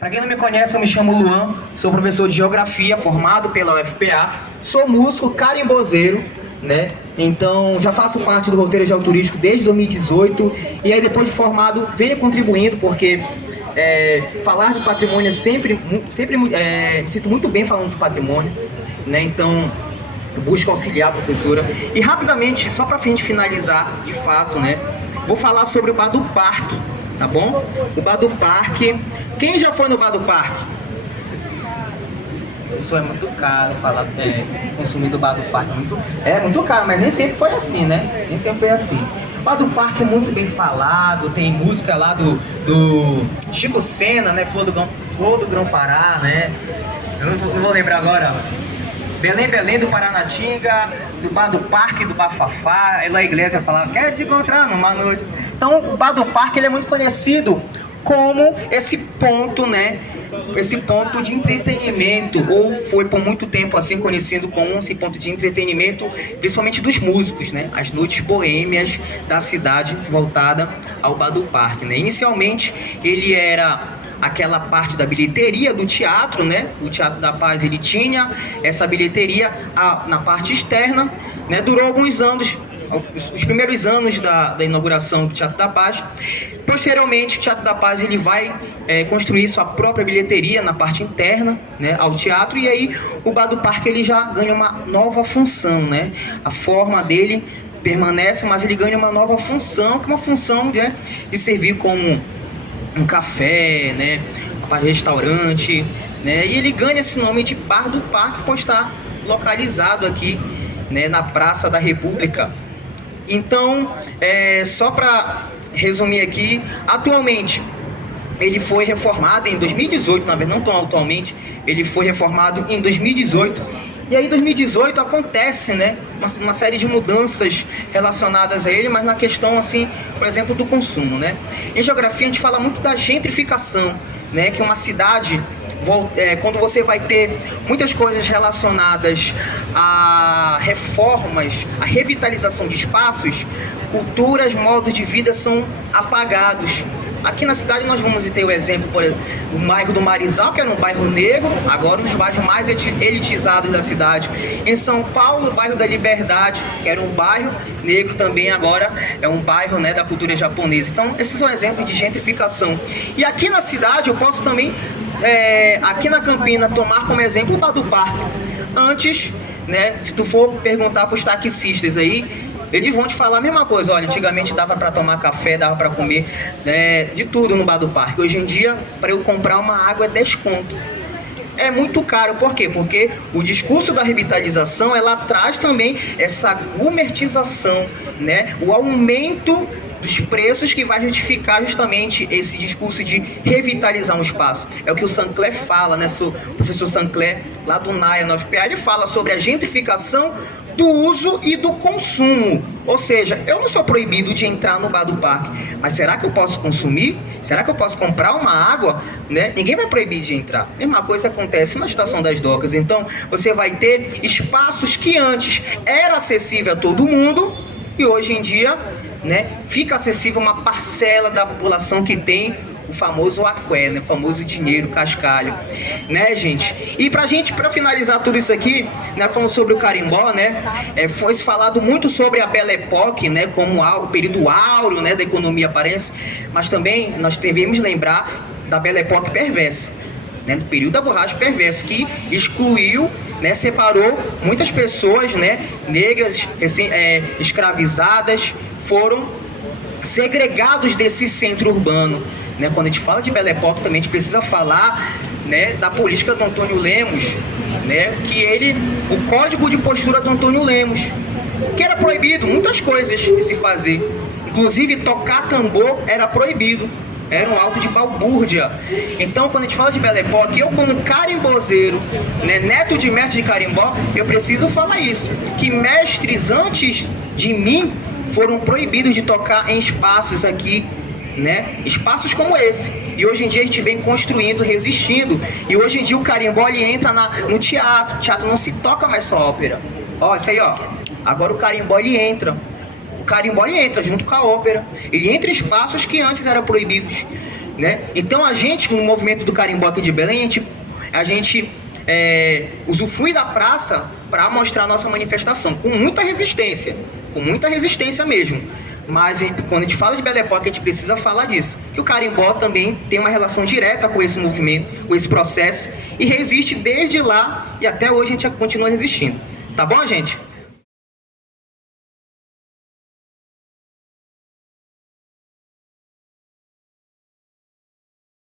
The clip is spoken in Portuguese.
Para quem não me conhece, eu me chamo Luan, sou professor de Geografia, formado pela UFPA, sou músico carimbozeiro, né? Então, já faço parte do roteiro geoturístico desde 2018 e aí depois de formado venho contribuindo porque falar de patrimônio é sempre me sinto muito bem falando de patrimônio, né? Então, eu busco auxiliar a professora. E rapidamente, só para a gente finalizar, de fato, né? Vou falar sobre o Bar do Parque, tá bom? O Bar do Parque. Quem já foi no Bar do Parque? Isso é muito caro falar, consumir do Bar do Parque é muito caro, mas nem sempre foi assim, né? Nem sempre foi assim. O Bar do Parque é muito bem falado, tem música lá do Chico Sena, né? Flor do Grão-Pará, né? Eu não vou lembrar agora. Belém, Belém do Paranatinga, do Bar do Parque, do Bafafá. Ela a igreja falava, quer te encontrar numa noite. Então o Bar do Parque ele é muito conhecido como esse ponto, né? Esse ponto de entretenimento, ou foi por muito tempo assim conhecido como esse ponto de entretenimento, principalmente dos músicos, né? As noites boêmias da cidade voltada ao Bar do Parque, né? Inicialmente ele era aquela parte da bilheteria do teatro, né? O Teatro da Paz ele tinha essa bilheteria na parte externa, né? Durou alguns anos, os primeiros anos da inauguração do Teatro da Paz. Posteriormente, o Teatro da Paz ele vai construir sua própria bilheteria na parte interna, né, ao teatro, e aí o Bar do Parque ele já ganha uma nova função, né? A forma dele permanece, mas ele ganha uma nova função, que é uma função de servir como um café, né, para restaurante, né? E ele ganha esse nome de Bar do Parque por estar localizado aqui, né, na Praça da República. Então, só para resumir aqui, atualmente ele foi reformado em 2018, na verdade não tão atualmente, ele foi reformado em 2018. E aí em 2018 acontece, né, uma série de mudanças relacionadas a ele, mas na questão assim, por exemplo, do consumo, né? Em geografia a gente fala muito da gentrificação, né, que uma cidade quando você vai ter muitas coisas relacionadas a reformas, a revitalização de espaços, culturas, modos de vida são apagados. Aqui na cidade nós vamos ter o exemplo, por exemplo, do bairro do Marizal, que era um bairro negro, agora um dos bairros mais elitizados da cidade. Em São Paulo, o bairro da Liberdade, que era um bairro negro também, agora é um bairro, né, da cultura japonesa. Então, esses são exemplos de gentrificação. E aqui na cidade eu posso também, aqui na Campina, tomar como exemplo o Bar do Parque. Antes, né, se tu for perguntar para os taxistas aí, eles vão te falar a mesma coisa. Olha, antigamente dava para tomar café, dava para comer, né, de tudo no Bar do Parque. Hoje em dia, para eu comprar uma água é 10 conto. É muito caro, por quê? Porque o discurso da revitalização, ela traz também essa gourmetização, né? O aumento dos preços que vai justificar justamente esse discurso de revitalizar um espaço. É o que o Sancler fala, né? O professor Sancler, lá do NAIA, no UFPA, ele fala sobre a gentrificação do uso e do consumo. Ou seja, eu não sou proibido de entrar no Bar do Parque, mas será que eu posso consumir? Será que eu posso comprar uma água? Né? Ninguém vai proibir de entrar. Mesma coisa acontece na Estação das Docas. Então, você vai ter espaços que antes era acessível a todo mundo e hoje em dia, né, fica acessível uma parcela da população que tem o famoso aqué, né? O famoso dinheiro, cascalho, né, gente? E pra finalizar tudo isso aqui, né, falando sobre o carimbó, né, foi falado muito sobre a Belle Époque, né, como o período áureo, né, da economia paraense, mas também nós devemos lembrar da Belle Époque perversa, né, do período da borracha perversa, que excluiu, né, separou muitas pessoas, né, negras, escravizadas, foram segregados desse centro urbano. Né? Quando a gente fala de Belle Époque, também a gente precisa falar, né, da política do Antônio Lemos, né, o código de postura do Antônio Lemos, que era proibido muitas coisas de se fazer, inclusive tocar tambor era proibido, era um algo de balbúrdia. Então, quando a gente fala de Belle Époque, eu como carimbozeiro, né, neto de mestre de carimbó, eu preciso falar isso, que mestres antes de mim foram proibidos de tocar em espaços aqui, né? Espaços como esse. E hoje em dia a gente vem construindo, resistindo. E hoje em dia o carimbó ele entra no teatro. O teatro não se toca mais só ópera. Ó, isso aí, ó. Agora o carimbó ele entra. O carimbó ele entra junto com a ópera. Ele entra em espaços que antes eram proibidos. né? Então a gente, no movimento do Carimbó aqui de Belém, a gente usufrui da praça para mostrar a nossa manifestação, com muita resistência mesmo. Mas quando a gente fala de Belle Époque, a gente precisa falar disso, que o carimbó também tem uma relação direta com esse movimento, com esse processo, e resiste desde lá, e até hoje a gente continua resistindo. Tá bom, gente?